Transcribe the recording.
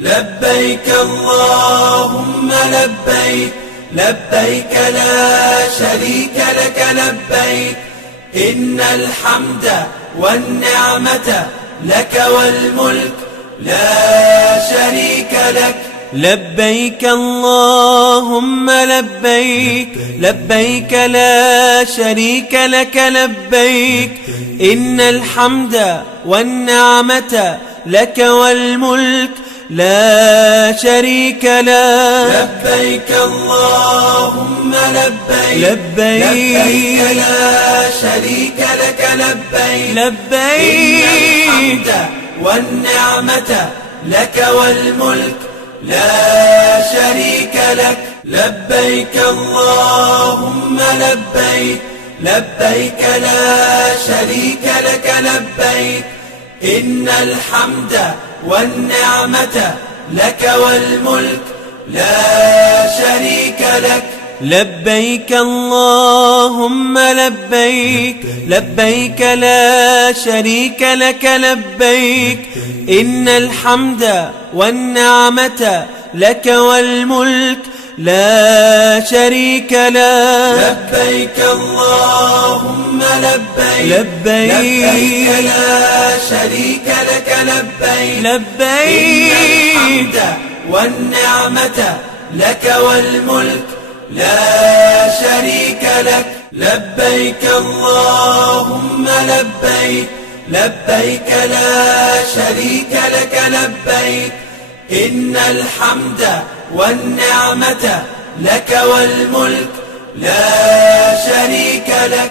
لبيك اللهم لبيك، لبيك لا شريك لك لبيك، إن الحمد والنعمة لك والملك لا شريك لك. لبيك اللهم لبيك، لبيك لا شريك لك لبيك، إن الحمد والنعمة لك والملك لا شريك لك. لبيك اللهم لبيك، لبيك لا شريك لك لبيك، لبيك إن الحمد والنعمة لك والملك لا شريك لك. لبيك اللهم لبيك، لبيك لا شريك لك لبيك، إن الحمد والنعمة لك والملك لا شريك لك. لبيك اللهم لبيك، لبيك لا شريك لك لبيك، إن الحمد والنعمة لك والملك لا شريك لك. لبيك اللهم لبيك، لبيك لا شريك لك لبيك، لبيك إن الحمد والنعمة لك والملك لا شريك لك. لبيك اللهم لبيك، لبيك لا شريك لك لبيك، إن الحمد والنعمة لك والملك لا شريك لك.